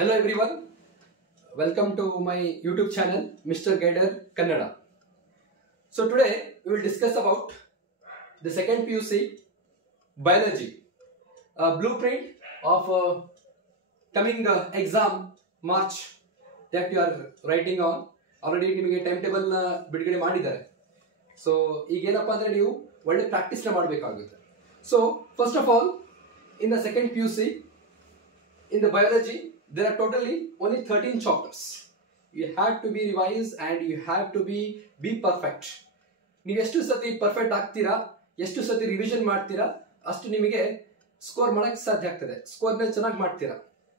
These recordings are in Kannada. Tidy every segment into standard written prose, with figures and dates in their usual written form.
Hello everyone, welcome to my YouTube channel Mr. Guider Kannada. So today we will discuss about the second PUC biology, a blueprint of coming exam March that you are writing on. Already ನಿಮಗೆ ಟೈಮ್ ಟೇಬಲ್ ನ ಬಿಡುಗಡೆ ಮಾಡಿದ್ದಾರೆ. ಸೊ ಈಗ ಏನಪ್ಪಾ ಅಂದ್ರೆ ನೀವು ಒಳ್ಳೆ ಪ್ರಾಕ್ಟೀಸ್ ನ ಮಾಡಬೇಕಾಗುತ್ತೆ. So first of all, in the second PUC, in the biology, there are totally only 13 chapters. You have to be revised and you have to be perfect. ನೀವು ಎಷ್ಟು ಸತಿ ಪರ್ಫೆಕ್ಟ್ ಆಗ್ತೀರಾ, ಎಷ್ಟು ಸತಿ ರಿವಿಷನ್ ಮಾಡ್ತೀರಾ, ಅಷ್ಟು ನಿಮಗೆ ಸ್ಕೋರ್ ಮಾಡಕ್ಕೆ ಸಾಧ್ಯ ಆಗ್ತದೆ. ಸ್ಕೋರ್ ನ ಚೆನ್ನಾಗಿ ಮಾಡ್ತೀರಾ.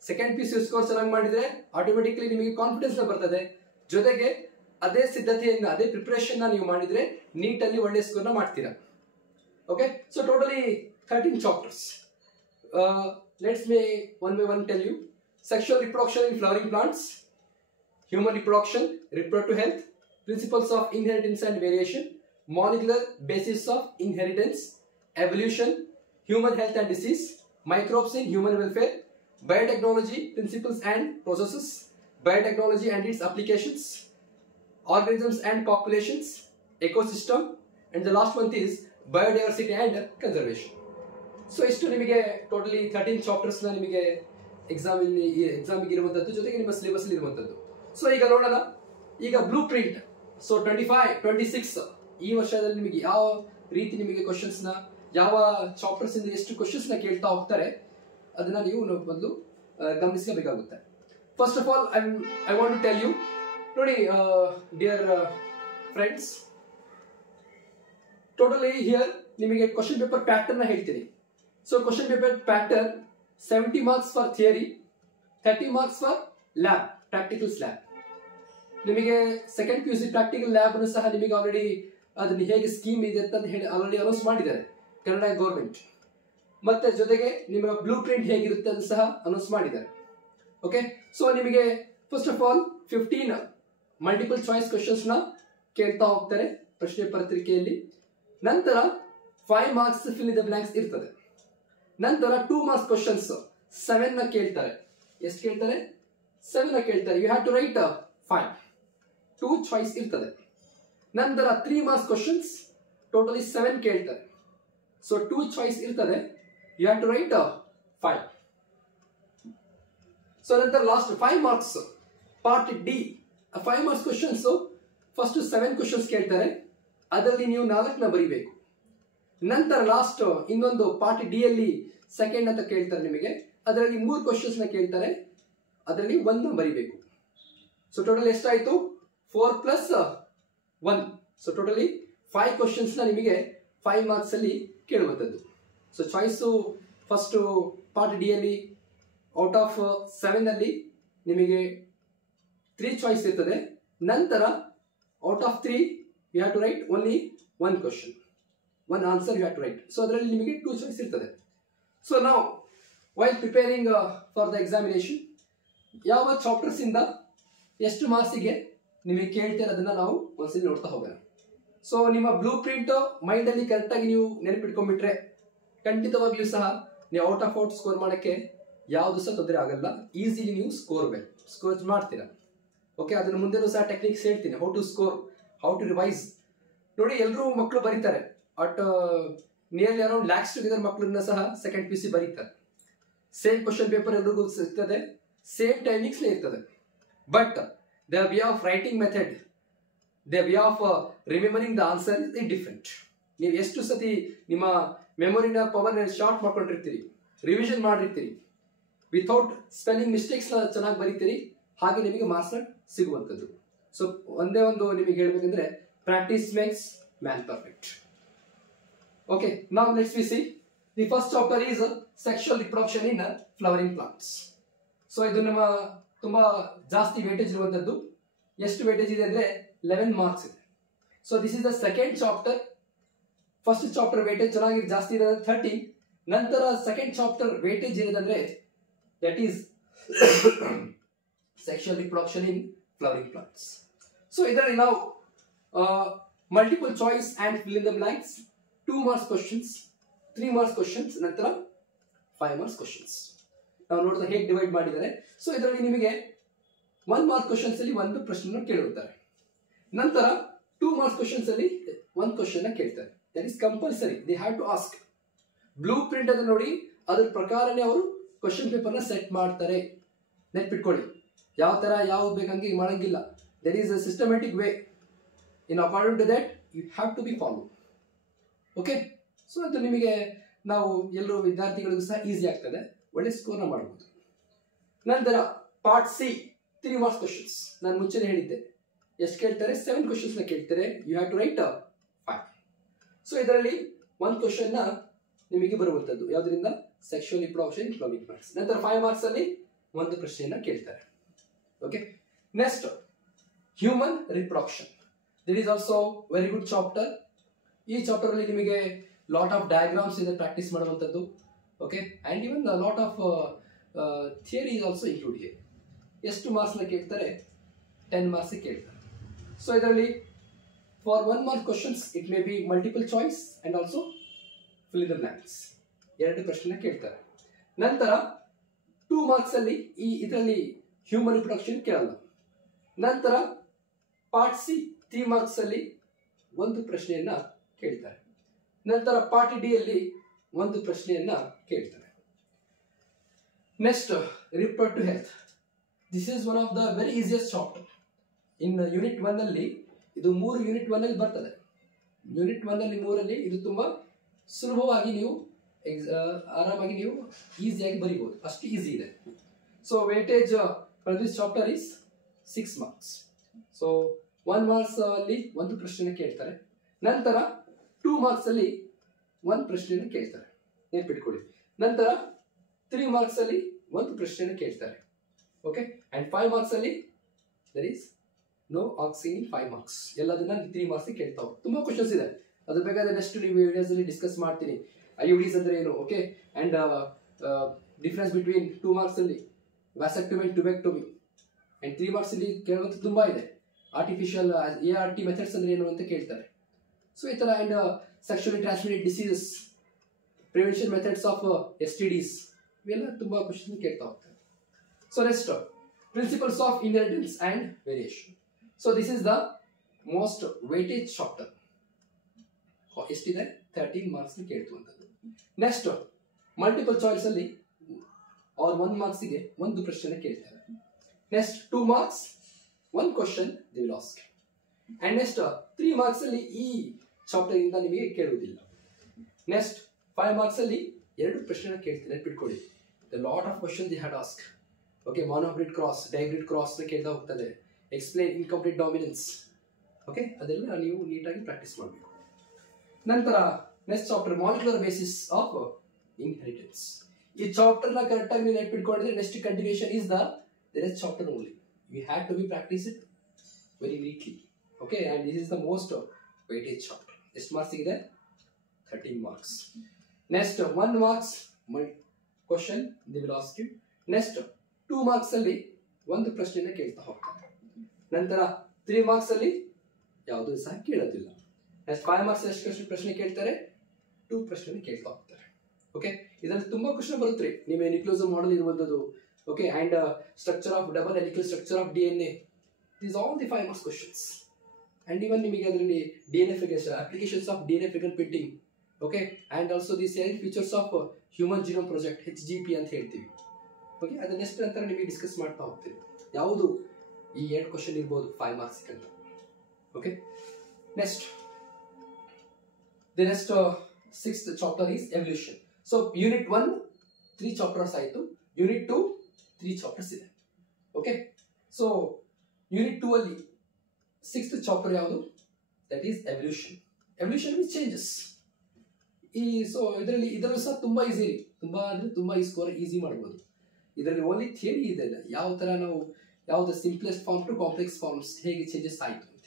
ಸೆಕೆಂಡ್ PUC ಸ್ಕೋರ್ ಚೆನ್ನಾಗಿ ಮಾಡಿದ್ರೆ ಆಟೋಮೆಟಿಕ್ಲಿ ನಿಮಗೆ ಕಾನ್ಫಿಡೆನ್ಸ್ ಬರ್ತದೆ. ಜೊತೆಗೆ ಅದೇ ಸಿದ್ಧತೆಯನ್ನ, ಅದೇ ಪ್ರಿಪರೇಷನ್ ನ ನೀವು ಮಾಡಿದ್ರೆ ನೀಟಲ್ಲಿ ಒಳ್ಳೆ ಸ್ಕೋರ್ ನ ಮಾಡ್ತೀರಾ. Okay, so totally 13 chapters. Let's me one by one tell you. Sexual reproduction in flowering plants, human reproduction, reproductive health, principles of inheritance and variation, molecular basis of inheritance, evolution, human health and disease, microbes in human welfare, biotechnology, principles and processes, biotechnology and its applications, organisms and populations, ecosystem, and the last one is biodiversity and conservation. So ಇಷ್ಟು ನಿಮಗೆ ಟೋಟಲಿ 13 ಚಾಪ್ಟರ್ಸ್ ನ ನಿಮಗೆ ಎಕ್ಸಾಮಿಗೆ ಇರುವಂತದ್ದು, ಜೊತೆಗೆ ನಿಮ್ಮ ಸಿಲೆಬಸ್ ಅಲ್ಲಿ ಇರುವಂತದ್ದು. ಸೊ ಈಗ ನೋಡೋಣ, ಈಗ ಬ್ಲೂ ಪ್ರಿಂಟ್. ಸೊ 25-26 ಈ ವರ್ಷದಲ್ಲಿ ನಿಮಗೆ ಯಾವ ರೀತಿ ನಿಮಗೆ ಕ್ವಶನ್ಸ್ ನ, ಯಾವ ಚಾಪ್ಟರ್ಸ್ ಇಂದ ಎಷ್ಟು ಕ್ವಶನ್ಸ್ ನ ಕೇಳ್ತಾ ಹೋಗ್ತಾರೆ ಅದನ್ನ ನೀವು ಮೊದಲು ಗಮನಿಸಬೇಕಾಗುತ್ತೆ. First of all I want to tell you, ನೋಡಿ ಡಿಯರ್ ಫ್ರೆಂಡ್ಸ್, ಟೋಟಲಿ ಹಿಯರ್ ನಿಮಗೆ ಕ್ವಶನ್ ಪೇಪರ್ ಪ್ಯಾಟರ್ನ್ ನ ಹೇಳ್ತೀನಿ. So question paper pattern 70 marks for theory, 30 marks for lab, practicals lab. ನಿಮಗೆ ಸೆಕೆಂಡ್ PUC ಪ್ರಾಕ್ಟಿಕಲ್ ಲ್ಯಾಬ್ ಅನ್ನು ಸಹ ನಿಮಗೆ ಆಲ್ರೆಡಿ ಅದನ್ನ ಹೇಗೆ ಸ್ಕೀಮ್ ಇದೆ ಅಂತ ಹೇಳಿ ಆಲ್ರೆಡಿ ಅನೌನ್ಸ್ ಮಾಡಿದ್ದಾರೆ ಕನ್ನಡ ಗೌರ್ಮೆಂಟ್. ಮತ್ತೆ ಜೊತೆಗೆ ನಿಮ್ಮ ಬ್ಲೂ ಪ್ರಿಂಟ್ ಹೇಗಿರುತ್ತೆ ಅಂತ ಸಹ ಅನೌನ್ಸ್ ಮಾಡಿದ್ದಾರೆ. ಓಕೆ, ಸೊ ನಿಮಗೆ first of all 15 multiple choice questions ನ ಕೇಳ್ತಾ ಹೋಗ್ತಾರೆ ಪ್ರಶ್ನೆ ಪತ್ರಿಕೆಯಲ್ಲಿ. ನಂತರ 5 marks fill in the blanks ಇರ್ತದೆ. ನಂತರ 2 marks ಕ್ವಶನ್ಸ್ 7 ನ ಕೇಳ್ತಾರೆ. ಎಷ್ಟು ಕೇಳ್ತಾರೆ? 7 ನ ಕೇಳ್ತಾರೆ. You have to write 5, 2 choice ಇರ್ತದೆ. ನಂತರ 3 marks ಕ್ವಶನ್ಸ್ ಟೋಟಲಿ 7 ಕೇಳ್ತಾರೆ. ಸೊ 2 ಚಾಯ್ಸ್ ಇರ್ತದೆ. You have to write 5. So ನಂತರ last 5 marks part D, 5 marks questions first 7 questions ಕೇಳ್ತಾರೆ. ಅದರಲ್ಲಿ ನೀವು 4ನ ಬರೀಬೇಕು. ನಂತರ ಲಾಸ್ಟ್ ಇನ್ನೊಂದು ಪಾರ್ಟ್ ಡಿ ಅಲ್ಲಿ ಸೆಕೆಂಡ್ ಅಂತ ಕೇಳ್ತಾರೆ ನಿಮಗೆ, ಅದರಲ್ಲಿ 3 ಕ್ವಶನ್ಸ್ ನ ಕೇಳ್ತಾರೆ, ಅದರಲ್ಲಿ 1 ಬರೀಬೇಕು. ಸೊ ಟೋಟಲ್ ಎಷ್ಟಾಯ್ತು? 4 + 1. ಸೊ ಟೋಟಲಿ 5 ಕ್ವಶನ್ಸ್ ನ ನಿಮಗೆ 5 marks ಅಲ್ಲಿ ಕೇಳುವಂತದ್ದು. So choice first part D ಅಲ್ಲಿ ಔಟ್ ಆಫ್ 7 ಅಲ್ಲಿ ನಿಮಗೆ 3 ಚಾಯ್ಸ್ ಇರ್ತದೆ. ನಂತರ out of 3 you have to write only 1 question, 1 answer you have to write. So ಅದರಲ್ಲಿ ನಿಮಗೆ 2 ಚಾಯ್ಸ್ ಇರ್ತದೆ. ಸೊ ನಾವು while preparing for the examination, ಯಾವ ಚಾಪ್ಟರ್ಸ್ ಇಂದ ಎಷ್ಟು ಮಾರ್ಕ್ಸಿಗೆ ನಿಮಗೆ ಕೇಳ್ತಾರೆ ಅದನ್ನ ನಾವು ಒಂದ್ಸಲಿ ನೋಡ್ತಾ ಹೋಗೋಣ. ಸೊ ನಿಮ್ಮ ಬ್ಲೂ ಪ್ರಿಂಟ್ ಮೈಂಡ್ ಅಲ್ಲಿ ಕರೆಕ್ಟ್ ಆಗಿ ನೀವು ನೆನಪಿಟ್ಕೊಂಡ್ಬಿಟ್ರೆ ಖಂಡಿತವಾಗಿಯೂ ಸಹ ನೀವು ಔಟ್ ಆಫ್ ಔಟ್ ಸ್ಕೋರ್ ಮಾಡಕ್ಕೆ ಯಾವ್ದು ಸಹ ತೊಂದರೆ ಆಗಲ್ಲ. ಈಸಿಲಿ ನೀವು ಸ್ಕೋರ್ ಮಾಡ್ತೀರಾ. ಓಕೆ, ಅದನ್ನ ಮುಂದೆನೂ ಸಹ ಟೆಕ್ನಿಕ್ಸ್ ಹೇಳ್ತೀನಿ, how to score, how to revise. ನೋಡಿ, ಎಲ್ಲರೂ ಮಕ್ಕಳು ಬರೀತಾರೆ. But nearly around lakhs together ಮಕ್ಕಳನ್ನ ಸಹ ಸೆಕೆಂಡ್ PUC ಬರೀತಾರೆ. ಸೇಮ್ ಕ್ವಶನ್ ಪೇಪರ್ ಎಲ್ರಿಗೂ ಇರ್ತದೆ, ಸೇಮ್ ಟೈಮಿಂಗ್ಸ್ ಇರ್ತದೆ. But the way of writing method, the way of remembering the answer is different. ನೀವು ಎಷ್ಟು ಸತಿ ನಿಮ್ಮ ಮೆಮೊರಿನ ಪವರ್ ಶಾರ್ಟ್ ಮಾಡ್ಕೊಂಡಿರ್ತೀರಿ, ರಿವಿಷನ್ ಮಾಡಿರ್ತೀರಿ, ವಿಥೌಟ್ ಸ್ಪೆಲ್ಲಿಂಗ್ ಮಿಸ್ಟೇಕ್ಸ್ ಚೆನ್ನಾಗಿ ಬರೀತೀರಿ, ಹಾಗೆ ನಿಮಗೆ ಮಾರ್ಕ್ಸ್ ಸಿಗುವಂಥದ್ದು. ಸೊ ಒಂದೇ ಒಂದು ನಿಮಗೆ ಹೇಳ್ಬೇಕಂದ್ರೆ practice makes man perfect. Okay, now let's see. The first chapter is sexual reproduction in flowering plants. So ಇದು ನಮ್ಮ ತುಂಬಾ ಜಾಸ್ತಿ ವೇಟೇಜ್ ಇರುವಂತದ್ದು. ಎಷ್ಟು ವೇಟೇಜ್ ಇದೆ ಅಂದ್ರೆ 11 marks ಇದೆ. So this is the second chapter. First chapter weightage ಚೆನ್ನಾಗಿ ಜಾಸ್ತಿ ಇದೆ 13. ನಂತರ ಸೆಕೆಂಡ್ ಚಾಪ್ಟರ್ ವೇಟೇಜ್ ಇರೋದಂದ್ರೆ that is sexual reproduction in flowering plants. So ಇದರಲ್ಲಿ ನಾವು multiple choice and fill in the blanks, 2 marks questions, 3 marks questions, ನಂತರ 5 marks questions. ನಾವು ನೋಡಿದ್ರೆ ಹೇಗೆ ಡಿವೈಡ್ ಮಾಡಿದ್ದಾರೆ. ಸೊ ಇದರಲ್ಲಿ ನಿಮಗೆ 1 ಮಾರ್ಕ್ ಕ್ವಶನ್ಸ್ ಅಲ್ಲಿ ಒಂದು ಪ್ರಶ್ನೆ ಕೇಳಿರ್ತಾರೆ. ನಂತರ 2 ಮಾರ್ಕ್ಸ್ ಕ್ವಶನ್ಸ್ ಅಲ್ಲಿ ಒಂದು ಕ್ವಶನ್ ಕೇಳ್ತಾರೆ. That is compulsory, they have to ask. Blueprint ಅನ್ನು ನೋಡಿ ಅದ್ರ ಪ್ರಕಾರನೇ ಅವರು ಕ್ವಶನ್ ಪೇಪರ್ ನ ಸೆಟ್ ಮಾಡ್ತಾರೆ. ನೆನ್ಪಿಟ್ಕೊಳ್ಳಿ, ಯಾವ ತರ ಯಾವ್ದು ಬೇಕಂಗೆ ಮಾಡಂಗಿಲ್ಲ. There is a systematic way. In according to that you have to be follow. Okay, so ಅದು ನಿಮಗೆ ನಾವು ಎಲ್ಲರೂ ವಿದ್ಯಾರ್ಥಿಗಳಿಗೂ ಸಹ ಈಸಿ ಆಗ್ತದೆ, ಒಳ್ಳೆ ಸ್ಕೋರ್ನ ಮಾಡಬಹುದು. ನಂತರ ಪಾರ್ಟ್ ಸಿ 3 ಮಾರ್ಕ್ಸ್ ಕ್ವಶನ್ಸ್. ನಾನು ಮುಂಚೆನೆ ಹೇಳಿದ್ದೆ ಎಷ್ಟು ಕೇಳ್ತಾರೆ, 7 ಕ್ವಶನ್ಸ್ ನ ಕೇಳ್ತಾರೆ. You have to write 5. So ಇದರಲ್ಲಿ ಒಂದು ಕ್ವಶನ್ ನ ನಿಮಗೆ ಬರುವಂತದ್ದು ಯಾವ್ದ್ರಿಂದ, ಸೆಕ್ಷುವಲ್ ರಿಪ್ರೊಡಕ್ಷನ್ ಇಕನಾಮಿಕ್ ಮ್ಯಾಥ್ಸ್. ನಂತರ 5 ಮಾರ್ಕ್ಸ್ ಅಲ್ಲಿ ಒಂದು ಪ್ರಶ್ನೆಯನ್ನ ಕೇಳ್ತಾರೆ. Okay, next human reproduction. This is also very good chapter. ಈ ಚಾಪ್ಟರ್ ಅಲ್ಲಿ ನಿಮಗೆ ಲಾಟ್ ಆಫ್ ಡಯಾಗ್ರಾಮ್ಸ್ ಇದೆ ಪ್ರಾಕ್ಟೀಸ್ ಮಾಡುವಂತದ್ದು. Okay, and even lot of theory is also include here. ಎಷ್ಟು ಮಾರ್ಕ್ಸ್ ನ ಕೇಳ್ತಾರೆ, 10 ಮಾರ್ಕ್ಸ್ ಕೇಳ್ತಾರೆ. ಸೊ ಇದರಲ್ಲಿ for 1 mark questions it may be multiple choice and also fill in the blanks. 2 ಪ್ರಶ್ನೆ ಕೇಳ್ತಾರೆ. ನಂತರ 2 ಮಾರ್ಕ್ಸ್ ಅಲ್ಲಿ ಇದರಲ್ಲಿ ಹ್ಯೂಮನ್ ರಿಪ್ರೊಡಕ್ಷನ್ ಕೇಳಲ್ಲ. ನಂತರ ಪಾರ್ಟ್ ಸಿ 3 ಮಾರ್ಕ್ಸ್ ಅಲ್ಲಿ ಒಂದು ಪ್ರಶ್ನೆಯನ್ನ ಕೇಳ್ತಾರೆ. ನಂತರ ಪಾರ್ಟ್ ಡಿ ಅಲ್ಲಿ ಒಂದು ಪ್ರಶ್ನೆಯನ್ನ ಕೇಳ್ತಾರೆ. Next reproductive health. This is one of the very easiest chapter. In unit 1 ಅಲ್ಲಿ ಇದು 3 ಯೂನಿಟ್ 1 ಅಲ್ಲಿ ಬರ್ತದೆ. ಯೂನಿಟ್ 1 ಅಲ್ಲಿ 3 ಇದು ತುಂಬಾ ಸುಲಭವಾಗಿ ನೀವು ಆರಾಮಾಗಿ ನೀವು ಈಸಿಯಾಗಿ ಬರೀಬಹುದು, ಅಷ್ಟು ಈಸಿ ಇದೆ. So weightage for this chapter is 6 marks. So 1 marks ಅಲ್ಲಿ ಒಂದು ಪ್ರಶ್ನೆ ಕೇಳ್ತಾರೆ. ನಂತರ 2 ಮಾರ್ಕ್ಸ್ ಅಲ್ಲಿ ಒಂದು ಪ್ರಶ್ನೆಯನ್ನು ಕೇಳ್ತಾರೆ, ನೆನ್ಪಿಟ್ಕೊಳ್ಳಿ. ನಂತರ 3 ಮಾರ್ಕ್ಸ್ ಅಲ್ಲಿ ಒಂದು ಪ್ರಶ್ನೆಯನ್ನು ಕೇಳ್ತಾರೆ. ಓಕೆ, ಅಂಡ್ 5 ಮಾರ್ಕ್ಸ್ ಅಲ್ಲಿ there is no asking in 5 marks. ಎಲ್ಲದನ್ನ 3 ಮಾರ್ಕ್ಸ್ ಕೇಳ್ತಾವೆ. ತುಂಬಾ ಕ್ವಶನ್ಸ್ ಇದೆ, ಅದ್ರ ಬೇಕಾದ್ರೆ ನೆಕ್ಸ್ಟ್ ನೀವು ವಿಡಿಯೋಸ್ ಅಲ್ಲಿ ಡಿಸ್ಕಸ್ ಮಾಡ್ತೀನಿ. IUDs ಅಂದ್ರೆ ಏನು, okay, and difference between 2 marks ಅಲ್ಲಿ ವ್ಯಾಸೆಕ್ಟೊಮಿ ಅಂಡ್ ಟ್ಯೂಬೆಕ್ಟೊಮಿ, ಅಂಡ್ 3 ಮಾರ್ಕ್ಸ್ ಅಲ್ಲಿ ಕೇಳುವಂತ ತುಂಬಾ ಇದೆ. ಆರ್ಟಿಫಿಷಿಯಲ್ ART ಮೆಥಡ್ಸ್ ಅಂದ್ರೆ ಏನು ಅಂತ ಕೇಳ್ತಾರೆ. ಸೊ ಈ ತರ, and sexually transmitted diseases, prevention methods of STDs, ಇವೆಲ್ಲ ತುಂಬಾ ಕ್ವಶನ್ ಕೇಳ್ತಾ ಹೋಗ್ತಾರೆ. So next principles of inheritance and variation. So this is the most weightage chapter. ಎಷ್ಟಿದೆ, 13 ಮಾರ್ಕ್ಸ್ ಕೇಳ್ತುವಂಥದ್ದು. ನೆಕ್ಸ್ಟ್ ಮಲ್ಟಿಪಲ್ ಚಾಯ್ಸ್ ಅಲ್ಲಿ ಅವ್ರ 1 ಮಾರ್ಕ್ಸ್ಗೆ ಒಂದು ಪ್ರಶ್ನೆ ಕೇಳ್ತಾರೆ. Next 2 marks 1 question they will ask. And next 3 marks ಅಲ್ಲಿ ಈ ಚಾಪ್ಟರ್ ಇಂದ ನಿಮಗೆ ಕೇಳುವುದಿಲ್ಲ. ನೆಕ್ಸ್ಟ್ 5 ಮಾರ್ಕ್ಸ್ ಅಲ್ಲಿ 2 ಪ್ರಶ್ನೆ ಕೇಳ್ತಾರೆ, ನೆನ್ಪಿಟ್ಕೊಳ್ಳಿ. Lot of question they had ask. Okay, monohybrid cross, dihybrid cross ಕೇಳ್ತಾ ಹೋಗ್ತದೆ. Explain incomplete dominance. ಓಕೆ, ಅದೆಲ್ಲ ನೀವು ನೀಟಾಗಿ ಪ್ರಾಕ್ಟೀಸ್ ಮಾಡಬೇಕು. ನಂತರ next chapter molecular basis of inheritance. ಈ ಚಾಪ್ಟರ್ ನ ಕರೆಕ್ಟ್ ಆಗಿ ನೀವು ನೆನ್ಪಿಟ್ಕೊಂಡಿದ್ರೆ next continuation is the next chapter only. You have to be practice it very neatly. Okay, and this is the most weightage chapter. ಎಷ್ಟು ಮಾರ್ಕ್ಸ್ ಇದೆ, 13 marks. Next 1 marks question they will ask you. Next 2 marks ಅಲ್ಲಿ ಒಂದು ಪ್ರಶ್ನೆನ ಕೇಳ್ತಾ ಹೋಗ್ತಾರೆ. ನಂತರ 3 ಮಾರ್ಕ್ಸ್ ಅಲ್ಲಿ ಯಾವುದೂ ಸಹ ಕೇಳೋದಿಲ್ಲ. ನೆಕ್ಸ್ಟ್ 5 ಮಾರ್ಕ್ಸ್ ಎಷ್ಟು ಪ್ರಶ್ನೆ ಕೇಳ್ತಾರೆ, 2 ಪ್ರಶ್ನೆ ಕೇಳ್ತಾ ಹೋಗ್ತಾರೆ. ಓಕೆ, ಇದರಲ್ಲಿ ತುಂಬಾ ಕ್ವಶನ್ ಬರುತ್ತೆ. ನಿಮಗೆ ನ್ಯೂಕ್ಲಿಯೋಸೋಮ್ ಮಾಡೆಲ್ ಇರುವಂತದ್ದು. Okay, and structure of double helical structure of DNA. These all the 5 marks questions. And even ನಿಮಗೆ ಅದರಲ್ಲಿ DNA applications of DNA fingerprinting. Okay, and also the sharing features of human genome project HGP ಅಂತ ಹೇಳ್ತೀವಿ. ಓಕೆ, ಅದು ನೆಕ್ಸ್ಟ್ ನಂತರ ನಿಮಗೆ ಡಿಸ್ಕಸ್ ಮಾಡ್ತಾ ಹೋಗ್ತೀವಿ. ಯಾವುದು ಈ 2 ಕ್ವಶನ್ ಇರ್ಬೋದು 5 ಮಾರ್ಕ್ಸ್ ಅಂತ. Okay, next the next 6th chapter is evolution. So unit 1 3 chapters ಆಯಿತು. unit 2 3 chapters ಇದೆ. ಓಕೆ, ಸೊ unit 2 ಅಲ್ಲಿ 6th chapter ಯಾವುದು, that is evolution. evolution means changes. So ಇದರಲ್ಲೂ ಸಹ ತುಂಬಾ ಈಸಿ, ತುಂಬಾ ಅಂದ್ರೆ ತುಂಬಾ ಈ ಸ್ಕೋರ್ ಈಸಿ ಮಾಡಬಹುದು. ಇದರಲ್ಲಿ ಓನ್ಲಿ ಥಿಯರಿ ಇದೆ, ಯಾವ ತರ ನಾವು ಯಾವ್ದು simplest form to complex forms ಹೇಗೆ ಚೇಂಜಸ್ ಆಯಿತು ಅಂತ.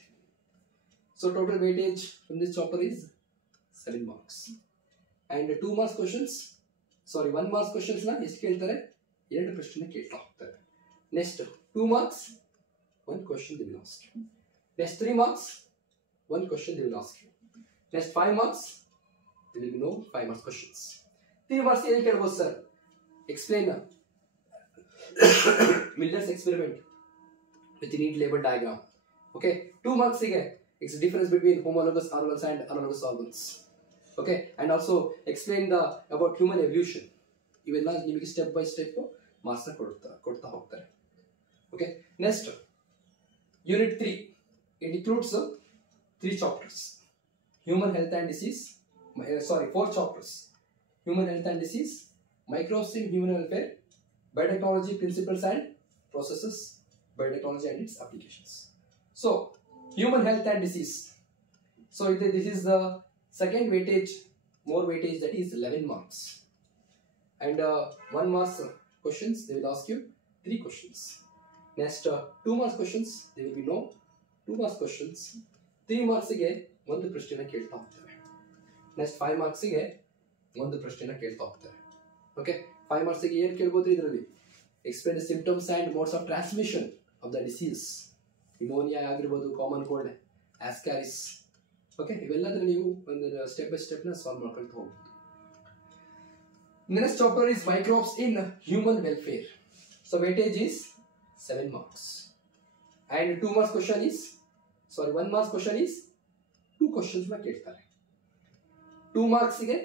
So total weightage from this chapter is 7 marks. And 2 marks questions, sorry 1 marks questions na ಎಷ್ಟು ಕೇಳ್ತಾರೆ, 2 ಪ್ರಶ್ನೆ ಕೇಳ್ತಾ ಹೋಗ್ತಾರೆ. Next 2 marks 1 question they will ask you. Next 3 marks 1 question they will ask you. Next 5 marks there will be no 5 marks questions. 3 marks ಏನು ಕೇಳಬಹುದು sir, explain Miller's experiment with the neat label diagram. Okay, 2 marks again. It's the difference between homologous organs and analogous organs. Okay, and also explain about human evolution. ಇವೆಲ್ಲ ನಿಮಗೆ ಸ್ಟೆಪ್ ಬೈ ಸ್ಟೆಪ್ ಮಾರ್ಕ್ಸ್ ಕೊಡ್ತಾ ಹೋಗ್ತಾರೆ. Okay, next unit 3. It includes 3 chapters. Human health and disease. 4 chapters. Human health and disease, microbes in human welfare, biotechnology principles and processes, biotechnology and its applications. So, human health and disease. So, this is the second weightage, more weightage, that is 11 marks. And 1 marks questions, they will ask you 3 questions. Next 2 marks questions, there will be no 2 marks questions. 3 marks again, ಒಂದು ಪ್ರಶ್ನೆನ ಕೇಳ್ತಾ ಹೋಗ್ತಾರೆ. Next 5 marks ಗೆ ಒಂದು ಪ್ರಶ್ನೆನ ಕೇಳ್ತಾ ಹೋಗ್ತಾರೆ. Okay, 5 marks ಗೆ ಏನು ಕೇಳ್ಬೋದು ಇದರಲ್ಲಿ? Explain the symptoms and modes of transmission of the disease. Pneumonia ಆಗಿರ್ಬೋದು, ಕಾಮನ್ ಕೋಲ್ಡ್, ಆಸ್ಕಾರಿಸ್. ಓಕೆ, ಇವೆಲ್ಲದನ್ನ ನೀವು ಒಂದು ಸ್ಟೆಪ್ ಬೈ ಸ್ಟೆಪ್ ನ ಸಾಲ್ವ್ ಮಾಡ್ಕೊಳ್ತಾ ಹೋಗ್ಬೋದು. The next chapter is microbes in human welfare. So weightage is 7 marks. And 2 marks question is, 1 marks question is 2 questions ನ ಕೇಳ್ತಾರೆ. 2 marks ಗೆ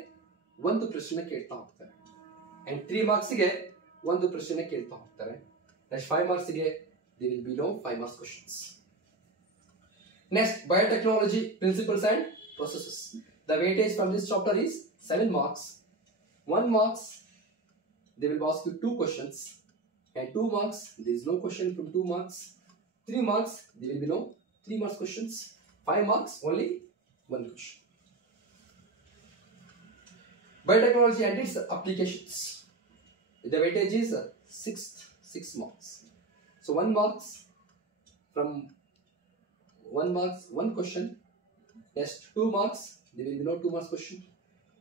ಒಂದು ಪ್ರಶ್ನೆ ಕೇಳ್ತಾ ಹೋಗ್ತಾರೆ. And 3 marks ಗೆ ಒಂದು ಪ್ರಶ್ನೆ ಕೇಳ್ತಾ ಹೋಗ್ತಾರೆ. Next 5 marks ಗೆ there will be no 5 marks questions. Next, biotechnology principles and processes. The weightage from this chapter is 7 marks. 1 marks, they will ask you 2 questions, and 2 marks, there is no question from 2 marks. 3 marks, there will be no 3 marks questions. 5 marks, only 1 question. Biotechnology and its applications. The weightage is 6 marks. So 1 marks, from 1 marks, 1 question. Next 2 marks, there will be no 2 marks question.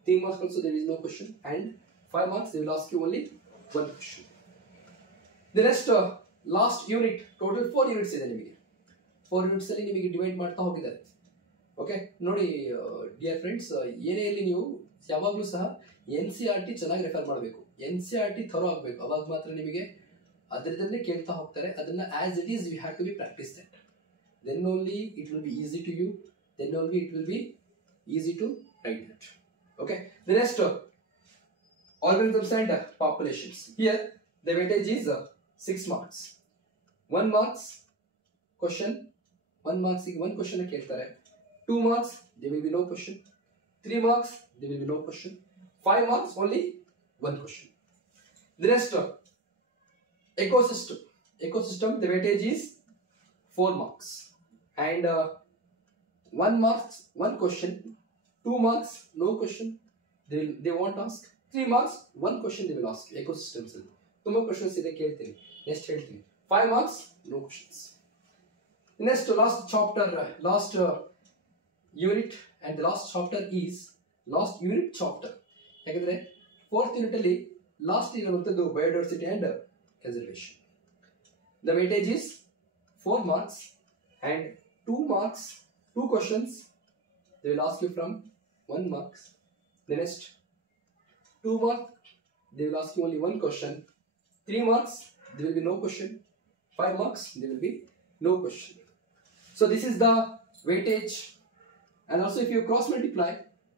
3 marks also there is no question, and 5 marks they will ask you only 1 question. The rest last unit, total 4 units ಇದೆ ನಿಮಗೆ. 4 units ಅಲ್ಲಿ ನಿಮಗೆ ಡಿವೈಡ್ ಮಾಡ್ತಾ ಹೋಗಿದ್ದಾರೆ. ಓಕೆ, ನೋಡಿ ಡಿಯರ್ ಫ್ರೆಂಡ್ಸ್, ಏನೇ ಇಲ್ಲಿ ನೀವು ಯಾವಾಗಲೂ ಸಹ NCERT ಚೆನ್ನಾಗಿ ರೆಫರ್ ಮಾಡಬೇಕು. NCERT ಥರೋ ಆಗಬೇಕು, ಅವಾಗ ಮಾತ್ರ ನಿಮಗೆ ಅದರದನ್ನೇ ಕೇಳ್ತಾ ಹೋಗ್ತಾರೆ. ಅದನ್ನ as it is you have to be practice that. Then only it will be easy to you. Then only it will be easy to write that. Okay, the next organisms and populations. Here the weightage is 6 marks. 1 marks question, 1 marks 1 question ಕೇಳ್ತಾರೆ. 2 marks there will be no question. 3 marks there will be no question. 5 marks only 1 question. The rest ecosystem, the weightage is 4 marks, and 1 marks 1 question. 2 marks no question, they won't ask. 3 marks 1 question they will ask. Ecosystems ಅಲ್ಲಿ ತುಂಬಾ questions ಇದೆ, ಕೇಳ್ತೀನಿ, next ಹೇಳ್ತೀನಿ. 5 marks no questions. Next last chapter, last unit, and the last chapter is last unit chapter. ಯಾಕಂದ್ರೆ 4th unit ಅಲ್ಲಿ ಲಾಸ್ಟ್ ಇರುವಂತದ್ದು biodiversity and conservation. The weightage is 4 marks, and 2 marks 2 questions they will ask you from 1 marks. The next 2 marks they will ask you only 1 question. 3 marks there will be no question. 5 marks there will be no question. So this is the weightage. And also if you cross multiply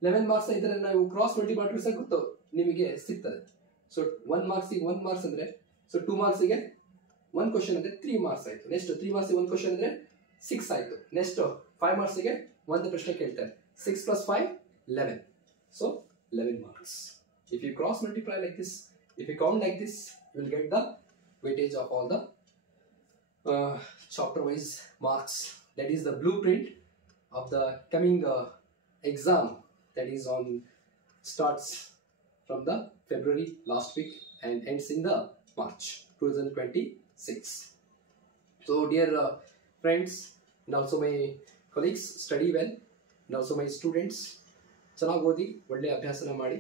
11 marks idare ನಾವು cross multiply ಮಾಡಿದ್ರೆ ನಿಮಗೆ ಸಿಗ್ತದೆ. So 1 marks ಗೆ 1 marks ಅಂದ್ರೆ, so 2 marks ಗೆ 1 question ಅಂದ್ರೆ 3 marks ಆಯ್ತು. Next 3 marks ಗೆ 1 question ಅಂದ್ರೆ 6 ಆಯ್ತು. Next 5 marks ಗೆ ಒಂದು ಪ್ರಶ್ನೆ ಕೇಳ್ತಾರೆ. 6 plus 5 11. So 11 marks. If you cross multiply like this, if you count like this, you will get the weightage of all the chapter wise marks. That is the blueprint of the coming exam, that is on starts from the February last week and ends in the March 2026. So dear friends, and also my colleagues, study well, and also my students, ಚೆನ್ನಾಗಿ ಓದಿ, ಒಳ್ಳೆ ಅಭ್ಯಾಸನ ಮಾಡಿ.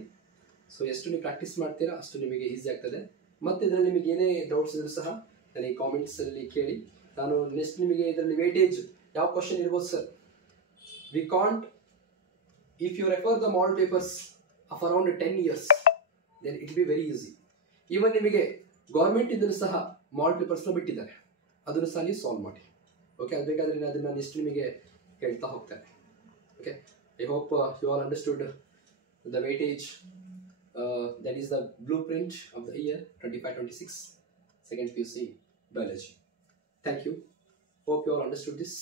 ಸೊ ಎಷ್ಟು ನೀವು ಪ್ರಾಕ್ಟೀಸ್ ಮಾಡ್ತೀರಾ ಅಷ್ಟು ನಿಮಗೆ ಈಸಿ ಆಗ್ತದೆ. ಮತ್ತೆ ಇದರಲ್ಲಿ ನಿಮಗೆ ಏನೇ ಡೌಟ್ಸ್ ಇದ್ರೂ ಸಹ ನನಗೆ ಕಾಮೆಂಟ್ಸ್ ಅಲ್ಲಿ ಕೇಳಿ. ನಾನು ನೆಕ್ಸ್ಟ್ ನಿಮಗೆ ಇದರಲ್ಲಿ ವೇಟೇಜ್ ಯಾವ ಕ್ವಶನ್ ಇರ್ಬೋದು sir, we can't, if you refer the model papers of around 10 years, then it will be very easy. Even ನಿಮಗೆ ಗೌರ್ಮೆಂಟ್ ಇದನ್ನು ಸಹ ಮಾಡೆಲ್ ಪೇಪರ್ಸ್ನ ಬಿಟ್ಟಿದ್ದಾರೆ, ಅದನ್ನು ಸಹ ನೀವು ಸಾಲ್ವ್ ಮಾಡಿ. ಓಕೆ, ಅದು ಬೇಕಾದರೆ ನಾನು ಅದನ್ನು ನೆಕ್ಸ್ಟ್ ನಿಮಗೆ ಹೇಳ್ತಾ ಹೋಗ್ತೇನೆ. Okay, I hope you all understood the weightage. That is the blueprint of the year 25-26 second PUC biology. Thank you. Hope you all understood this.